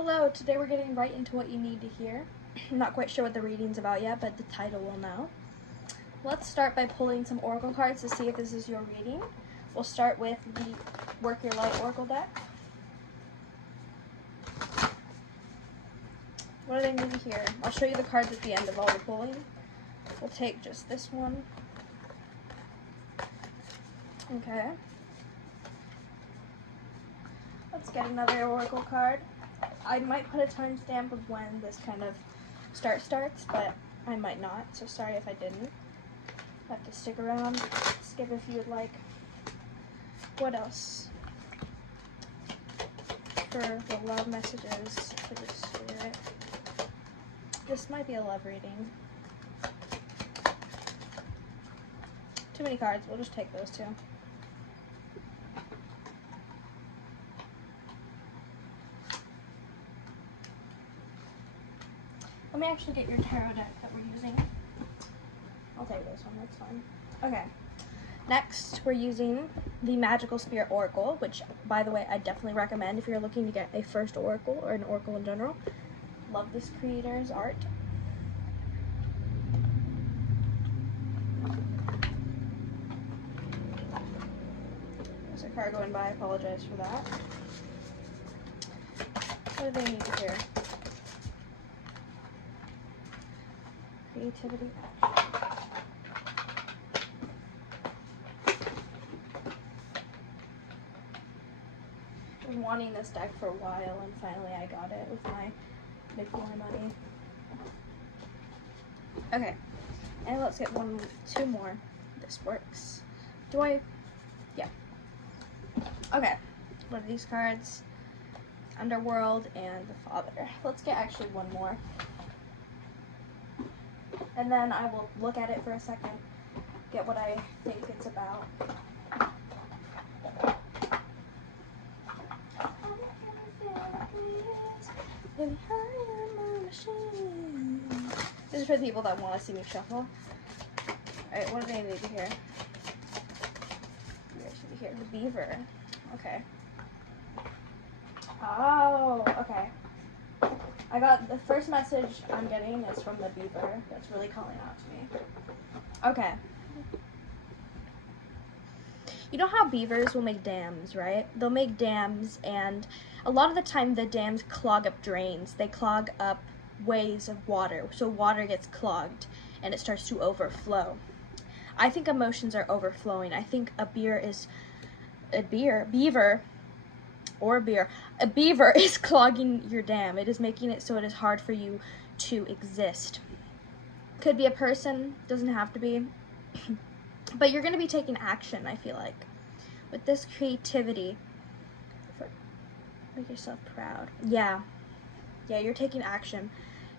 Hello, today we're getting right into what you need to hear. I'm not quite sure what the reading's about yet, but the title will know. Let's start by pulling some oracle cards to see if this is your reading. We'll start with the Work Your Light Oracle deck. What do they need to hear? I'll show you the cards at the end of all the pulling. We'll take just this one. Okay. Let's get another oracle card. I might put a timestamp of when this kind of starts, but I might not, so sorry if I didn't. Have to stick around, skip if you would like. What else? For the love messages for the spirit. This might be a love reading. Too many cards, we'll just take those two. Let me actually get your tarot deck that we're using. I'll take this one, that's fine. Okay. Next, we're using the Magical Spirit Oracle, which, by the way, I definitely recommend if you're looking to get a first oracle or an oracle in general. Love this creator's art. There's a car going by, I apologize for that. What do they need to hear? Creativity. I've been wanting this deck for a while, and finally I got it with my Bitcoin money. Okay, and let's get two more. This works. Yeah. Okay, what are these cards? Underworld and the Father. Let's get actually one more. And then I will look at it for a second, get what I think it's about. This is for the people that want to see me shuffle. Alright, what do they need to hear? You guys should hear the beaver. Okay. Oh, okay. I got the first message I'm getting is from the beaver that's really calling out to me. Okay. You know how beavers will make dams, right? They'll make dams, and a lot of the time the dams clog up drains. They clog up ways of water, so water gets clogged and it starts to overflow. I think emotions are overflowing. I think a beaver is clogging your dam. It is making it so it is hard for you to exist. Could be a person, doesn't have to be. But you're going to be taking action, I feel like. With this creativity. Make yourself proud. Yeah, you're taking action.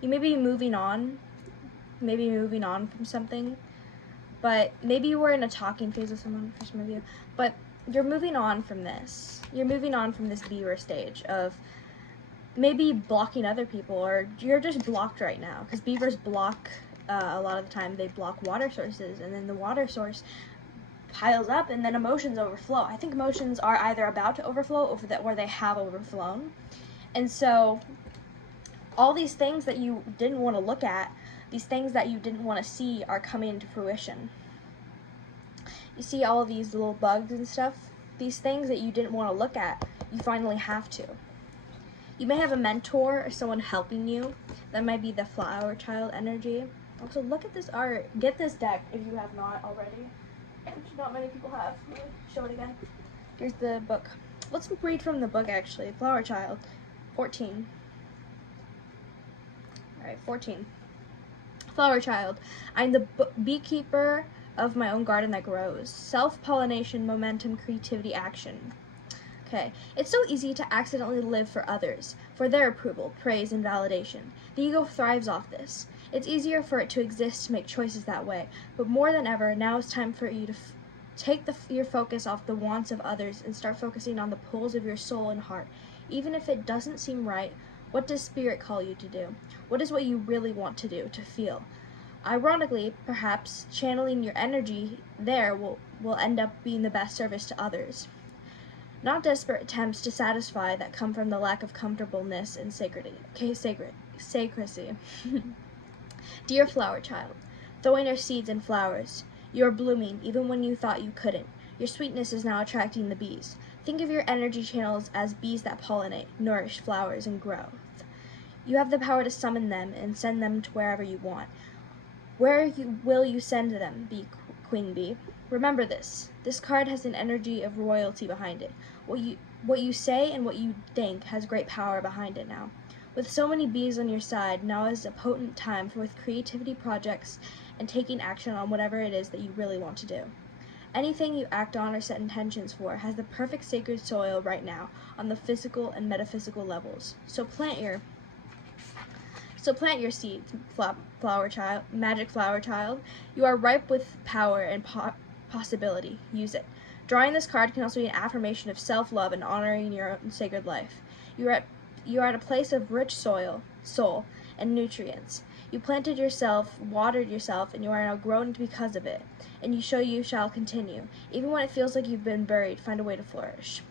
You may be moving on. Maybe moving on from something. But maybe you were in a talking phase with someone for some of you. But you're moving on from this. You're moving on from this beaver stage of maybe blocking other people, or you're just blocked right now. Because beavers block, a lot of the time, they block water sources, and then the water source piles up, and then emotions overflow. I think emotions are either about to overflow or they have overflown. And so all these things that you didn't want to look at, these things that you didn't want to see are coming into fruition. You see all of these little bugs and stuff? These things that you didn't want to look at, you finally have to. You may have a mentor or someone helping you. That might be the flower child energy. Also, look at this art. Get this deck if you have not already, which not many people have. Let me show it again. Here's the book. Let's read from the book, actually. Flower Child, 14. Alright, 14. Flower Child. I'm the beekeeper of my own garden that grows. Self-pollination, momentum, creativity, action. Okay, it's so easy to accidentally live for others, for their approval, praise, and validation. The ego thrives off this. It's easier for it to exist to make choices that way, but more than ever, now is time for you to take your focus off the wants of others and start focusing on the pulls of your soul and heart. Even if it doesn't seem right, what does Spirit call you to do? What is what you really want to do, to feel? Ironically, perhaps channeling your energy there will end up being the best service to others. not desperate attempts to satisfy that come from the lack of comfortableness and sacrecy. Dear flower child, throwing your seeds in flowers, you are blooming even when you thought you couldn't. Your sweetness is now attracting the bees. Think of your energy channels as bees that pollinate, nourish flowers, and grow. You have the power to summon them and send them to wherever you want. Where will you send them, Queen Bee? Remember this. This card has an energy of royalty behind it. What you say and what you think has great power behind it now. With so many bees on your side, now is a potent time with creativity projects and taking action on whatever it is that you really want to do. Anything you act on or set intentions for has the perfect sacred soil right now on the physical and metaphysical levels. So plant your seeds, flower child, magic flower child. You are ripe with power and possibility. Use it. Drawing this card can also be an affirmation of self-love and honoring your own sacred life. You are at a place of rich soul, and nutrients. You planted yourself, watered yourself, and you are now grown because of it. And you shall continue. Even when it feels like you've been buried, find a way to flourish.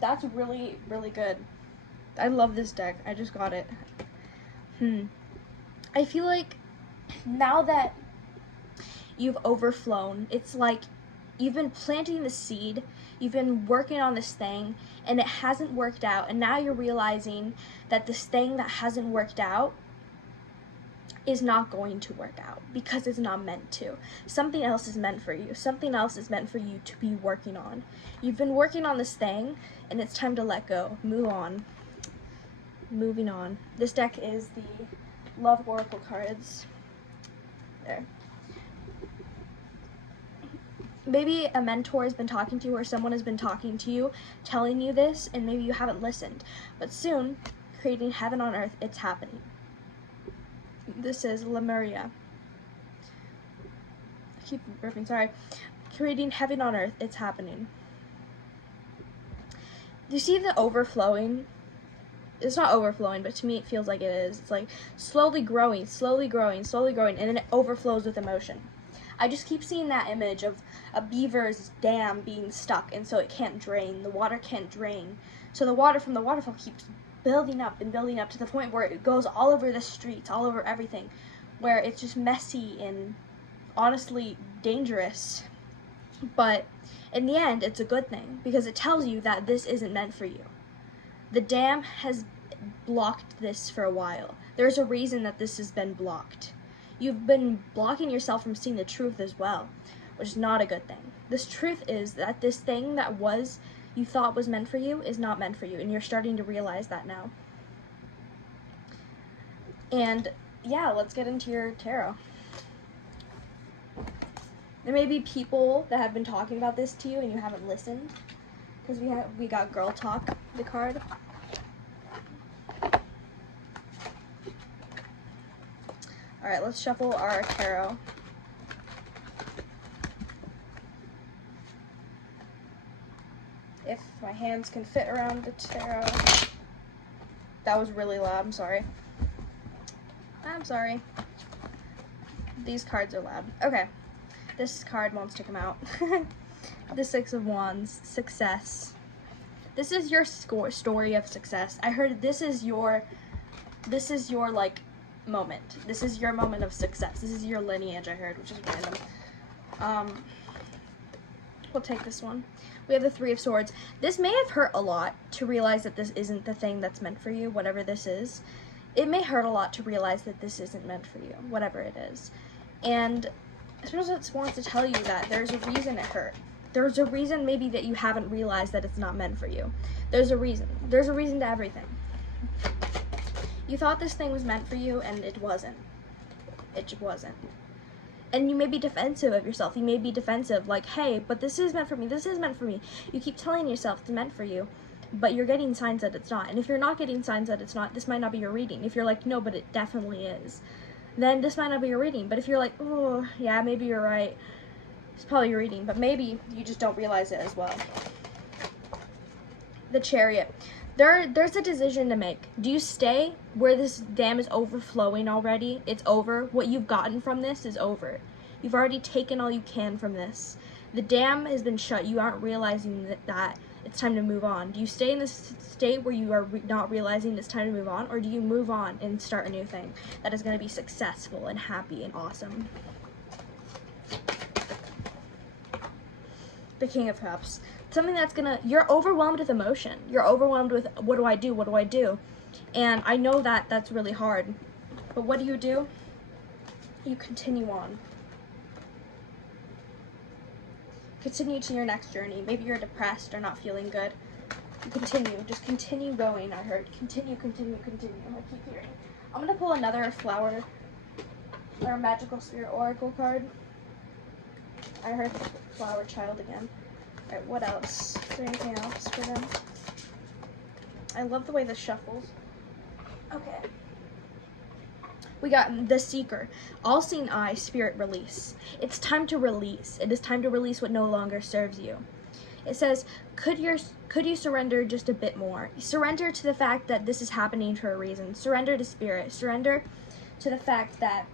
That's really, really good. I love this deck. I just got it. I feel like now that you've overflown, it's like you've been planting the seed, you've been working on this thing, and it hasn't worked out, and now you're realizing that this thing that hasn't worked out is not going to work out because it's not meant to. Something else is meant for you. Something else is meant for you to be working on. You've been working on this thing, and it's time to let go. Move on. Moving on. This deck is the Love Oracle cards. There. Maybe a mentor has been talking to you, or someone has been talking to you, telling you this, and maybe you haven't listened. But soon, creating heaven on earth, it's happening. This is Lemuria. I keep ripping, sorry. Creating heaven on earth, it's happening. Do you see the overflowing? It's not overflowing, but to me it feels like it is. It's like slowly growing, slowly growing, slowly growing, and then it overflows with emotion. I just keep seeing that image of a beaver's dam being stuck, and so it can't drain. The water can't drain. So the water from the waterfall keeps building up and building up to the point where it goes all over the streets, all over everything, where it's just messy and honestly dangerous. But in the end, it's a good thing because it tells you that this isn't meant for you. The dam has blocked this for a while. There's a reason that this has been blocked. You've been blocking yourself from seeing the truth as well, which is not a good thing. This truth is that this thing that you thought was meant for you is not meant for you, and you're starting to realize that now. And yeah, let's get into your tarot. There may be people that have been talking about this to you and you haven't listened, because we got Girl Talk, the card. All right, let's shuffle our tarot. If my hands can fit around the tarot. That was really loud, I'm sorry. I'm sorry. These cards are loud. Okay, this card wants to come out. The Six of Wands, success. This is your story of success. I heard this is your like moment. This is your moment of success. This is your lineage, I heard, which is random. We'll take this one. We have the Three of Swords. This may have hurt a lot to realize that this isn't the thing that's meant for you, whatever this is. It may hurt a lot to realize that this isn't meant for you, whatever it is. And Spirit wants to tell you that there's a reason it hurt. There's a reason maybe that you haven't realized that it's not meant for you. There's a reason. There's a reason to everything. You thought this thing was meant for you, and it wasn't. It wasn't. And you may be defensive of yourself. You may be defensive, like, hey, but this is meant for me. This is meant for me. You keep telling yourself it's meant for you, but you're getting signs that it's not. And if you're not getting signs that it's not, this might not be your reading. If you're like, no, but it definitely is, then this might not be your reading. But if you're like, oh, yeah, maybe you're right, it's probably your reading, but maybe you just don't realize it as well. The Chariot. There's a decision to make. Do you stay where this dam is overflowing already? It's over. What you've gotten from this is over. You've already taken all you can from this. The dam has been shut. You aren't realizing that it's time to move on. Do you stay in this state where you are not realizing it's time to move on, or do you move on and start a new thing that is going to be successful and happy and awesome? The King of Cups. Something that's gonna, you're overwhelmed with emotion. You're overwhelmed with, what do I do? What do I do? And I know that that's really hard. But what do? You continue on. Continue to your next journey. Maybe you're depressed or not feeling good. You continue. Just continue going, I heard. Continue, continue, continue. I'm gonna keep hearing. I'm gonna pull another flower or magical spirit oracle card. I heard flower child again. Alright, what else? Is there anything else for them? I love the way this shuffles. Okay. We got the Seeker. All-seeing eye, spirit release. It's time to release. It is time to release what no longer serves you. It says, could you surrender just a bit more? Surrender to the fact that this is happening for a reason. Surrender to spirit. Surrender to the fact that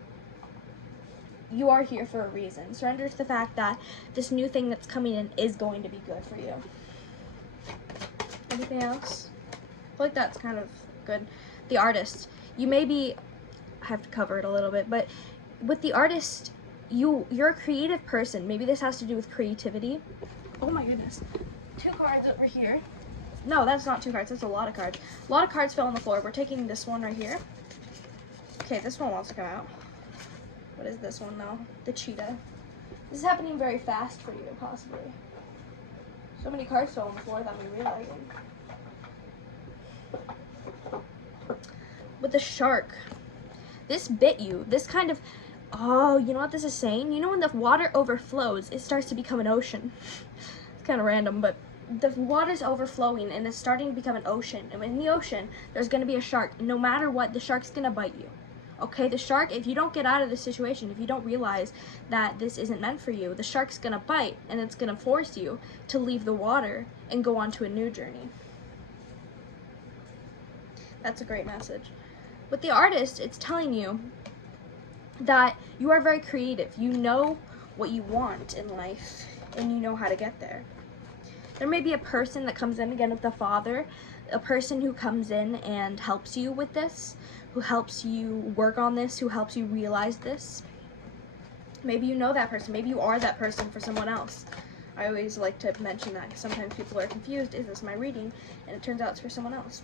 you are here for a reason. Surrender to the fact that this new thing that's coming in is going to be good for you. Anything else? I feel like that's kind of good. The Artist. You may be, I have to cover it a little bit, but with the Artist, you're a creative person. Maybe this has to do with creativity. Oh my goodness. 2 cards over here. No, that's not 2 cards. That's a lot of cards. A lot of cards fell on the floor. We're taking this one right here. Okay, this one wants to come out. What is this one though? The Cheetah. This is happening very fast for you, possibly. So many cards fell on the floor without me realizing. With the Shark. This bit you. This kind of, oh, you know what this is saying? You know when the water overflows, it starts to become an ocean. It's kind of random, but the water's overflowing and it's starting to become an ocean. And in the ocean, there's going to be a shark. No matter what, the shark's going to bite you. Okay, the shark, if you don't get out of this situation, if you don't realize that this isn't meant for you, the shark's gonna bite and it's gonna force you to leave the water and go on to a new journey. That's a great message. With the Artist, it's telling you that you are very creative. You know what you want in life and you know how to get there. There may be a person that comes in, again with the Father, a person who comes in and helps you with this, who helps you work on this, who helps you realize this. Maybe you know that person. Maybe you are that person for someone else. I always like to mention that because sometimes people are confused. Is this my reading? And it turns out it's for someone else.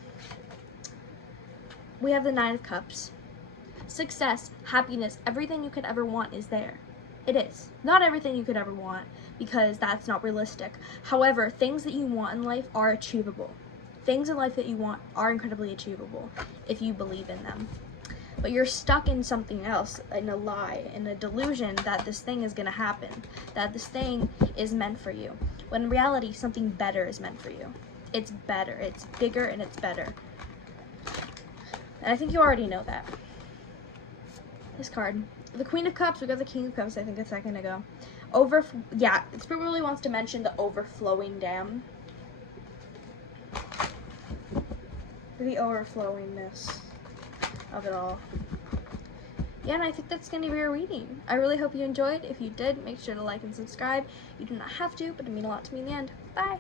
We have the 9 of Cups. Success, happiness, everything you could ever want is there. It is. Not everything you could ever want because that's not realistic. However, things that you want in life are achievable. Things in life that you want are incredibly achievable if you believe in them. But you're stuck in something else, in a lie, in a delusion that this thing is going to happen, that this thing is meant for you. When in reality, something better is meant for you. It's better, it's bigger, and it's better. And I think you already know that. This card. The Queen of Cups, we got the King of Cups, I think a second ago. Yeah, Spirit really wants to mention the overflowing dam. The overflowingness of it all. Yeah, and I think that's going to be your reading. I really hope you enjoyed. If you did, make sure to like and subscribe. You do not have to, but it means a lot to me in the end. Bye!